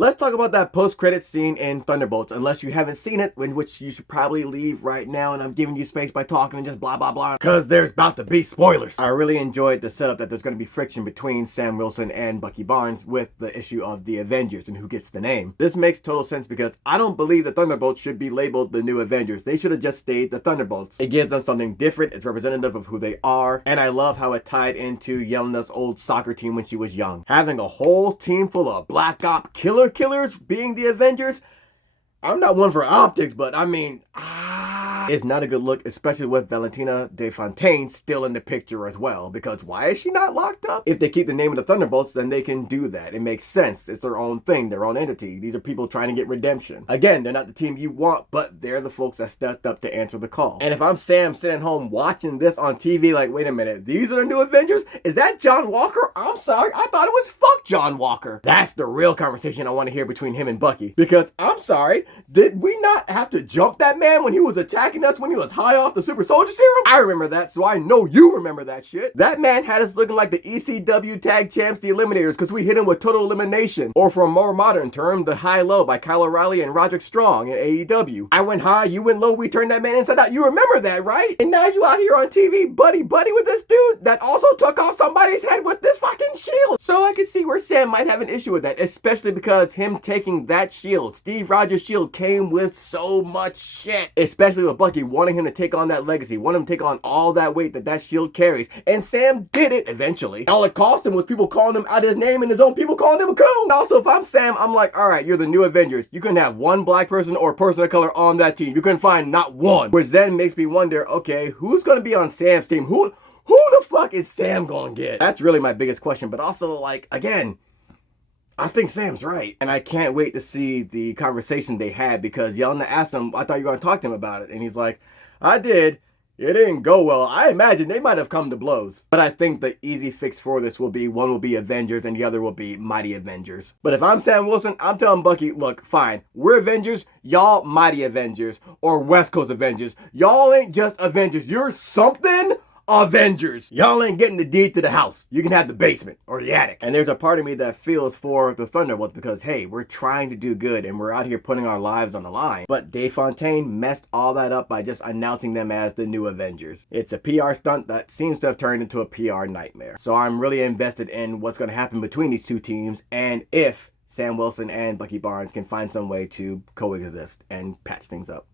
Let's talk about that post-credit scene in Thunderbolts, unless you haven't seen it, in which you should probably leave right now, and I'm giving you space by talking and just blah blah blah, because there's about to be spoilers. I really enjoyed the setup that there's going to be friction between Sam Wilson and Bucky Barnes with the issue of the Avengers and who gets the name. This makes total sense because I don't believe the Thunderbolts should be labeled the new Avengers. They should have just stayed the Thunderbolts. It gives them something different, it's representative of who they are, and I love how it tied into Yelena's old soccer team when she was young. Having a whole team full of black op killers being the Avengers, I'm not one for optics, but I mean, it's not a good look, especially with Valentina De Fontaine still in the picture as well, because why is she not locked up? If they keep the name of the Thunderbolts, then they can do that. It makes sense. It's their own thing, their own entity. These are people trying to get redemption. Again, they're not the team you want, but they're the folks that stepped up to answer the call. And if I'm Sam sitting home watching this on TV, like, wait a minute, these are the new Avengers? Is that John Walker? I'm sorry, I thought it was fuck John Walker. That's the real conversation I want to hear between him and Bucky. Because, I'm sorry, did we not have to jump that man when he was attacking us when he was high off the super soldier serum? I remember that, so I know you remember that shit. That man had us looking like the ECW tag champs, the Eliminators, because we hit him with total elimination. Or for a more modern term, the high-low by Kyle O'Reilly and Roderick Strong in AEW. I went high, you went low, we turned that man inside out. You remember that, right? And now you out here on TV buddy with this dude that also took off somebody's head with this fucking shield. So I can see where Sam might have an issue with that, especially because him taking that shield, Steve Rogers' shield, came with so much shit. Especially with Bucky wanting him to take on that legacy, wanting him to take on all that weight that shield carries. And Sam did it eventually. All it cost him was people calling him out his name and his own people calling him a coon. Also, if I'm Sam, I'm like, all right, you're the new Avengers. You couldn't have one black person or person of color on that team. You couldn't find not one. Which then makes me wonder, okay, who's going to be on Sam's team? Who the fuck is Sam going to get? That's really my biggest question. But also, like, again, I think Sam's right. And I can't wait to see the conversation they had, because Yelena asked him, I thought you were going to talk to him about it. And he's like, I did. It didn't go well. I imagine they might have come to blows. But I think the easy fix for this will be, one will be Avengers and the other will be Mighty Avengers. But if I'm Sam Wilson, I'm telling Bucky, look, fine. We're Avengers, y'all Mighty Avengers, or West Coast Avengers. Y'all ain't just Avengers. You're something Avengers. Y'all ain't getting the deed to the house. You can have the basement or the attic. And there's a part of me that feels for the Thunderbolts because, hey, we're trying to do good and we're out here putting our lives on the line. But De Fontaine messed all that up by just announcing them as the new Avengers. It's a PR stunt that seems to have turned into a PR nightmare. So I'm really invested in what's going to happen between these two teams, and if Sam Wilson and Bucky Barnes can find some way to coexist and patch things up.